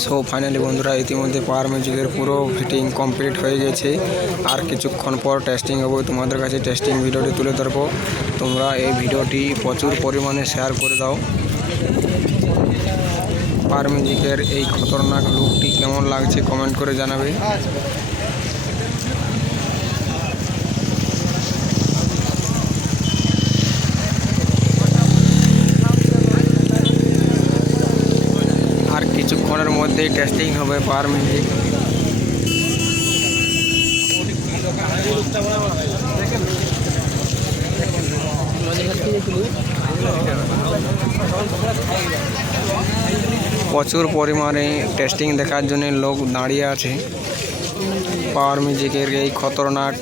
So finally বন্ধুরা ইতিমধ্যে পাওয়ার মিউজিকের পুরো ফিটিং কমপ্লিট হয়ে গেছে। আর কিছুক্ষণ পর টেস্টিং হবে, তোমাদের কাছে টেস্টিং ভিডিওটি তুলে ধরবো। তোমরা এই ভিডিওটি প্রচুর পরিমাণে শেয়ার করে দাও। পাওয়ার মিউজিকের এই খতরনাক লুকটি কেমন লাগছে কমেন্ট করে জানাবে। আর কিছুক্ষণের মধ্যেই টেস্টিং হবে পাওয়ার মিউজিক। প্রচুর পরিমাণে টেস্টিং দেখার জন্য লোক দাঁড়িয়ে আছে। পাওয়ার মিউজিকের এই খতরনাক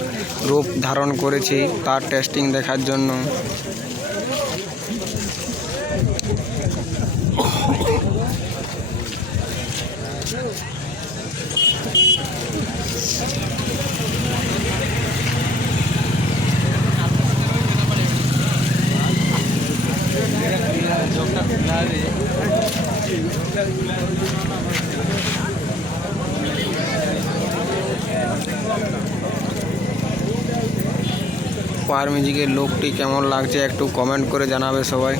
রূপ ধারণ করেছে তার টেস্টিং দেখার জন্য। পাওয়ার মিউজিকের লুকটি কেমন লাগছে একটু কমেন্ট করে জানাবে সবাই।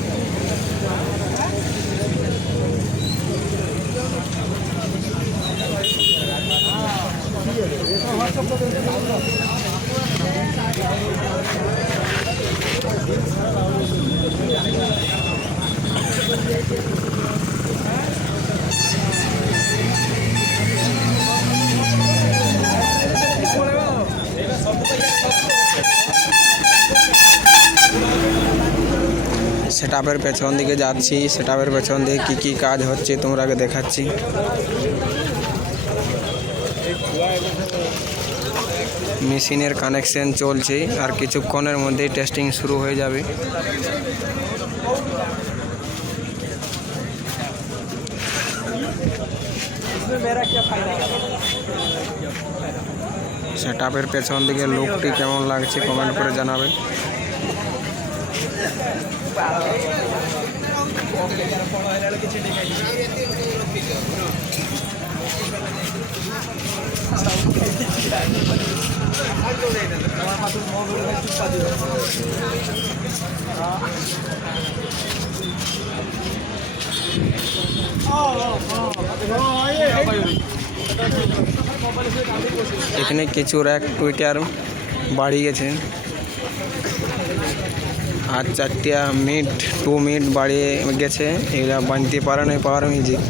সেটআপের পেছন দিকে যাচ্ছি, সেটআপের পেছন দিকে কি কি কাজ হচ্ছে তোমরাকে দেখাচ্ছি। মেশিনের কানেকশন চলছে আর কিছুক্ষণের মধ্যেই টেস্টিং শুরু হয়ে যাবে। সেটআপের পেছন দিকে লুকটি কেমন লাগছে কমেন্ট করে জানাবে। এখানে কিছু র্যাক টুইটার বাড়ি গেছে আর 2 মিনিট বাড়িয়ে গেছে। এরা বানতে পারে না পাওয়ার মিউজিক।